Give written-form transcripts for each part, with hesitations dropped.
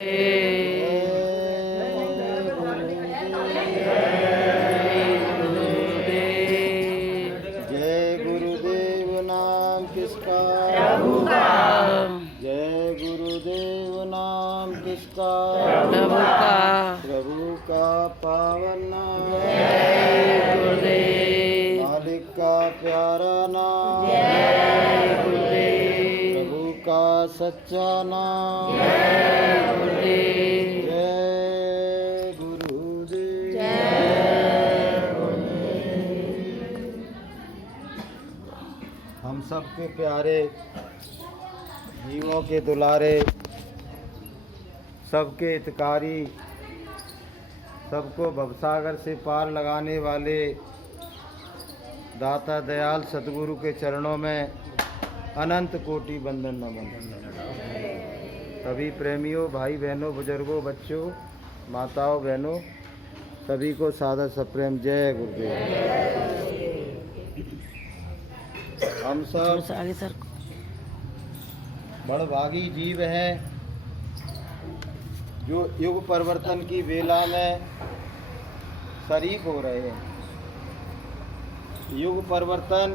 जय गुरुदेव नाम किसका? प्रभु का। जय गुरुदेव नाम किसका? प्रभु का। प्रभु का पावन नाम जय गुरुदेव। मालिक का प्यारा नाम जय गुरुदेव। प्रभु का सच्चा नाम जय गुरुदेव। जय गुरुदेव। जय गुरुदेव। हम सबके प्यारे, जीवों के दुलारे, सबके हितकारी, सबको भवसागर से पार लगाने वाले दाता दयाल सतगुरु के चरणों में अनंत कोटि वंदन नमन। सभी प्रेमियों, भाई बहनों, बुजुर्गों, बच्चों, माताओं, बहनों, सभी को सादर सप्रेम जय गुरुदेव। हम सब बड़भागी जीव हैं जो युग परिवर्तन की बेला में शरीक हो रहे हैं। युग परिवर्तन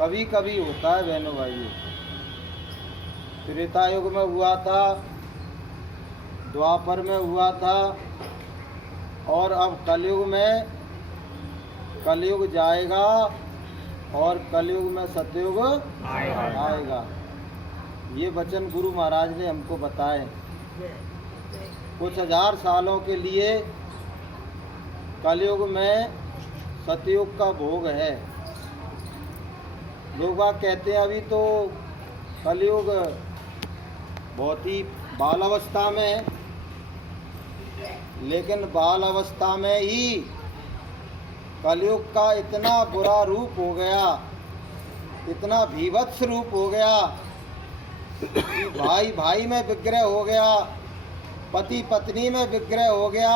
कभी कभी होता है बहनों भाइयों। त्रेता युग में हुआ था, द्वापर में हुआ था, और अब कलयुग में, कलयुग जाएगा और कलयुग में सतयुग आएगा। ये वचन गुरु महाराज ने हमको बताए। कुछ हजार सालों के लिए कलयुग में सतयुग का भोग है। लोग बाग कहते हैं अभी तो कलयुग बहुत ही बाल अवस्था में है, लेकिन बाल अवस्था में ही कलयुग का इतना बुरा रूप हो गया, इतना भीभत्स रूप हो गया कि भाई भाई में विग्रह हो गया, पति पत्नी में विग्रह हो गया,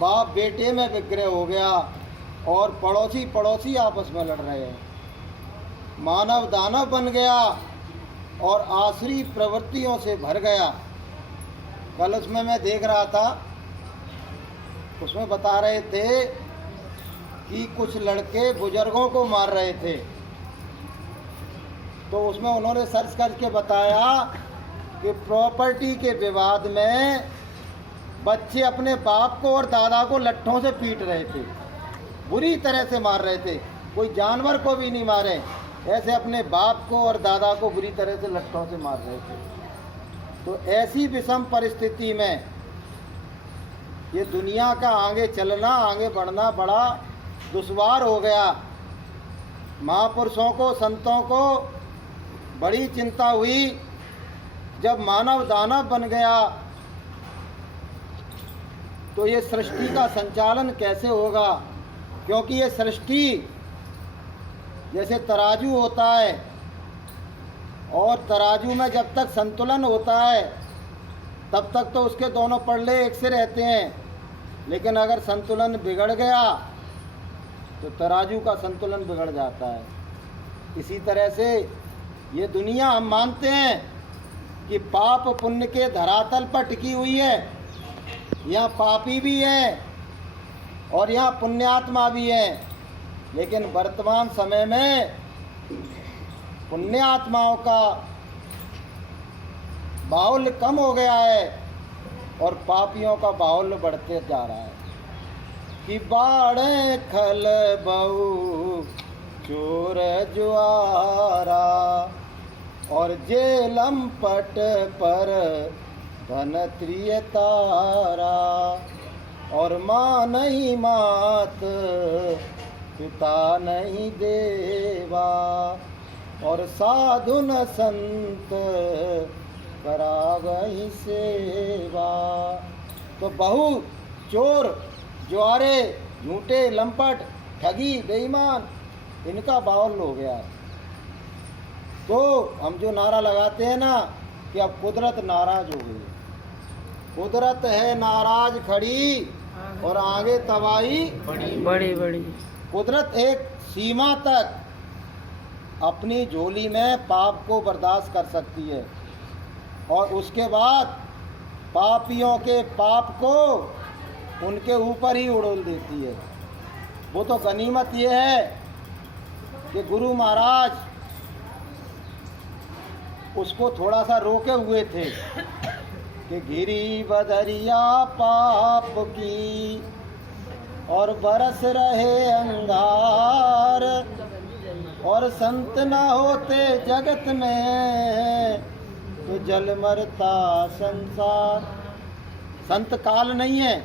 बाप बेटे में विग्रह हो गया, और पड़ोसी पड़ोसी आपस में लड़ रहे हैं। मानव दानव बन गया और आसुरी प्रवृत्तियों से भर गया। कल उसमें मैं देख रहा था, उसमें बता रहे थे कि कुछ लड़के बुजुर्गों को मार रहे थे। तो उसमें उन्होंने सर्च करके बताया कि प्रॉपर्टी के विवाद में बच्चे अपने बाप को और दादा को लट्ठों से पीट रहे थे, बुरी तरह से मार रहे थे। कोई जानवर को भी नहीं मारे, ऐसे अपने बाप को और दादा को बुरी तरह से लट्ठों से मार रहे थे। तो ऐसी विषम परिस्थिति में ये दुनिया का आगे चलना, आगे बढ़ना बड़ा दुश्वार हो गया। महापुरुषों को, संतों को बड़ी चिंता हुई, जब मानव दानव बन गया तो ये सृष्टि का संचालन कैसे होगा? क्योंकि ये सृष्टि जैसे तराजू होता है, और तराजू में जब तक संतुलन होता है तब तक तो उसके दोनों पल्ले एक से रहते हैं, लेकिन अगर संतुलन बिगड़ गया तो तराजू का संतुलन बिगड़ जाता है। इसी तरह से ये दुनिया हम मानते हैं कि पाप पुण्य के धरातल पर टिकी हुई है। यहाँ पापी भी है और यहाँ पुण्यात्मा भी है, लेकिन वर्तमान समय में पुण्यात्माओं का बाहुल्य कम हो गया है और पापियों का बाहुल्य बढ़ते जा रहा है। कि बाड़े खल बहु चोर जुआरा, और जेलम पट पर धन त्रिय तारा, और माँ नहीं मात पिता नहीं देवा, और साधु न संत करावहि सेवा। तो बहु चोर जुआरे, झूठे, लंपट, ठगी, बेईमान, इनका बाहुल्य हो गया। तो हम जो नारा लगाते हैं ना कि अब कुदरत नाराज हो गई, कुदरत है नाराज खड़ी और आगे तबाही बड़ी बड़ी। कुदरत एक सीमा तक अपनी झोली में पाप को बर्दाश्त कर सकती है, और उसके बाद पापियों के पाप को उनके ऊपर ही उड़ोल देती है। वो तो गनीमत ये है कि गुरु महाराज उसको थोड़ा सा रोके हुए थे कि घिरी बदरिया पाप की और बरस रहे अंगार, और संत न होते जगत में तो जल मरता संसार। संत काल नहीं है,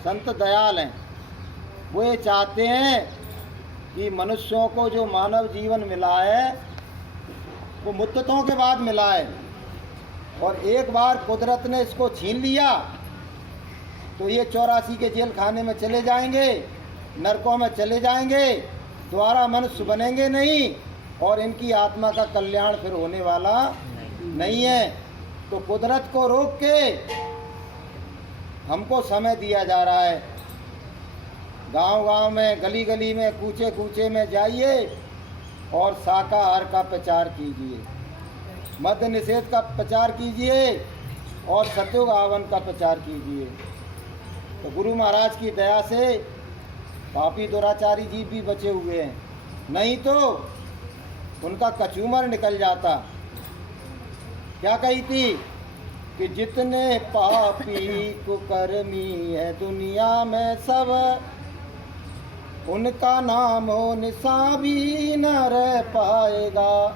संत दयाल हैं। वो ये चाहते हैं कि मनुष्यों को जो मानव जीवन मिला है वो मुद्दतों के बाद मिला है, और एक बार कुदरत ने इसको छीन लिया तो ये 84 के जेल खाने में चले जाएंगे, नरकों में चले जाएंगे, दोबारा मनुष्य बनेंगे नहीं, और इनकी आत्मा का कल्याण फिर होने वाला नहीं है। तो कुदरत को रोक के हमको समय दिया जा रहा है। गांव-गांव में, गली गली में, कूचे कूचे में जाइए और शाकाहार का प्रचार कीजिए, मद्य निषेध का प्रचार कीजिए और सत्युग आवन का प्रचार कीजिए। तो गुरु महाराज की दया से पापी दुराचारी जीव भी बचे हुए हैं, नहीं तो उनका कचूमर निकल जाता। क्या कही थी कि जितने पापी कुकर्मी है दुनिया में सब, उनका नाम हो निशान भी न रह पाएगा।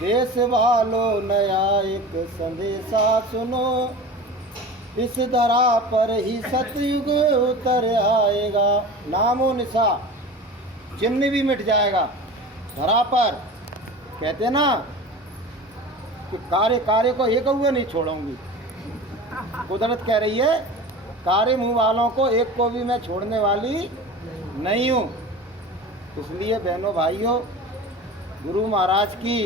देश वालों नया एक संदेशा सुनो, इस धरा पर ही सतयुग उतर आएगा। नामो निशा, चिन्ह भी मिट जाएगा धरा पर। कहते ना कि कार्य को एक हुए नहीं छोड़ूंगी। कुदरत कह रही है कार्य मुँह वालों को एक को भी मैं छोड़ने वाली नहीं हूँ। इसलिए बहनों भाइयों, गुरु महाराज की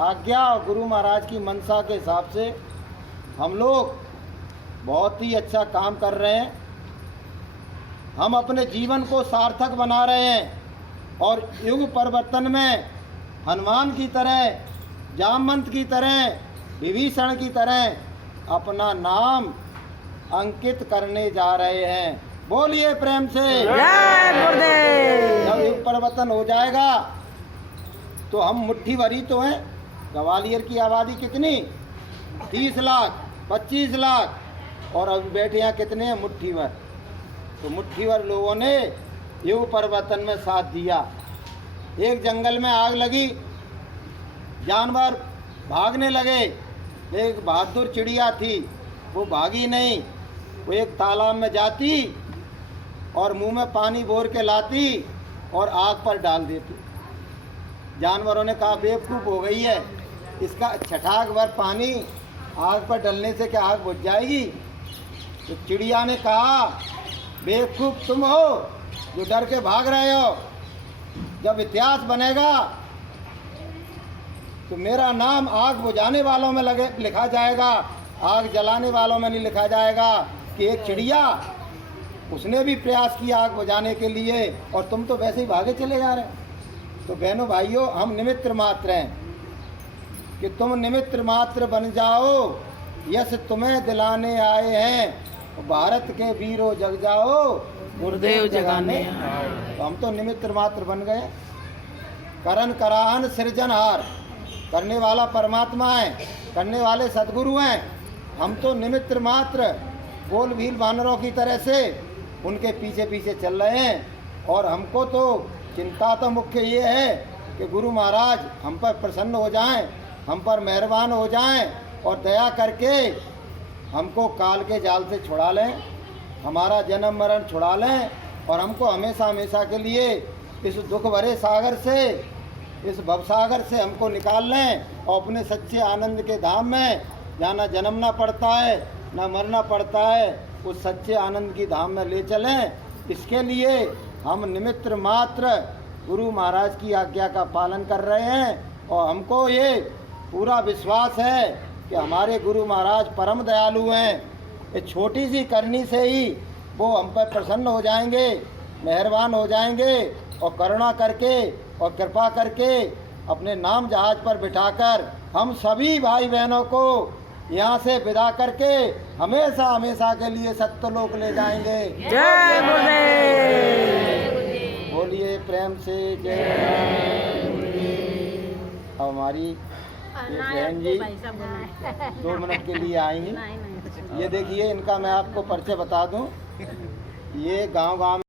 आज्ञा और गुरु महाराज की मनसा के हिसाब से हम लोग बहुत ही अच्छा काम कर रहे हैं। हम अपने जीवन को सार्थक बना रहे हैं और युग परिवर्तन में हनुमान की तरह, जामवंत की तरह, विभीषण की तरह अपना नाम अंकित करने जा रहे हैं। बोलिए प्रेम से जय गुरुदेव। जब युग परिवर्तन हो जाएगा तो हम मुट्ठी भरी तो हैं। ग्वालियर की आबादी कितनी? 30 लाख, 25 लाख, और अभी बैठे यहाँ कितने हैं? मुट्ठी भर। तो मुट्ठी भर लोगों ने युग परिवर्तन में साथ दिया। एक जंगल में आग लगी, जानवर भागने लगे। एक बहादुर चिड़िया थी, वो भागी नहीं, वो एक तालाब में जाती और मुंह में पानी बोर के लाती और आग पर डाल देती। जानवरों ने कहा बेवकूफ़ हो गई है, इसका छठाक भर पानी आग पर डलने से क्या आग बुझ जाएगी? तो चिड़िया ने कहा बेवकूफ़ तुम हो जो डर के भाग रहे हो। जब इतिहास बनेगा तो मेरा नाम आग बुझाने वालों में लिखा जाएगा, आग जलाने वालों में नहीं लिखा जाएगा। कि एक चिड़िया, उसने भी प्रयास किया आग बुझाने के लिए और तुम तो वैसे ही भागे चले जा रहे। तो बहनों भाइयों, हम निमित्त मात्र हैं कि तुम निमित्त मात्र बन जाओ। यश तुम्हें दिलाने आए हैं, भारत के वीरों जग जाओ, गुरुदेव जगाने। तो हम तो निमित्त मात्र बन गए। करन कराहन सृजनहार, करने वाला परमात्मा है, करने वाले सद्गुरु हैं। हम तो निमित्त मात्र गोल भील बानरों की तरह से उनके पीछे पीछे चल रहे हैं। और हमको तो चिंता तो मुख्य ये है कि गुरु महाराज हम पर प्रसन्न हो जाएं, हम पर मेहरबान हो जाएं और दया करके हमको काल के जाल से छुड़ा लें, हमारा जन्म मरण छुड़ा लें और हमको हमेशा हमेशा के लिए इस दुख भरे सागर से, इस भवसागर से हमको निकाल लें और अपने सच्चे आनंद के धाम में, जहाँ ना जन्मना पड़ता है ना मरना पड़ता है, उस सच्चे आनंद की धाम में ले चलें। इसके लिए हम निमित्त मात्र गुरु महाराज की आज्ञा का पालन कर रहे हैं और हमको ये पूरा विश्वास है कि हमारे गुरु महाराज परम दयालु हैं। एक छोटी सी करनी से ही वो हम पर प्रसन्न हो जाएंगे, मेहरबान हो जाएंगे और करुणा करके और कृपा करके अपने नाम जहाज पर बिठाकर हम सभी भाई बहनों को यहाँ से विदा करके हमेशा हमेशा के लिए सत्यलोक ले जाएंगे। जय गुरुदेव। बोलिए प्रेम से जय। अब हमारी ये बहन जी 2 मिनट के लिए आएंगी। ये देखिए, इनका मैं आपको परिचय बता दूं। ये गांव-गांव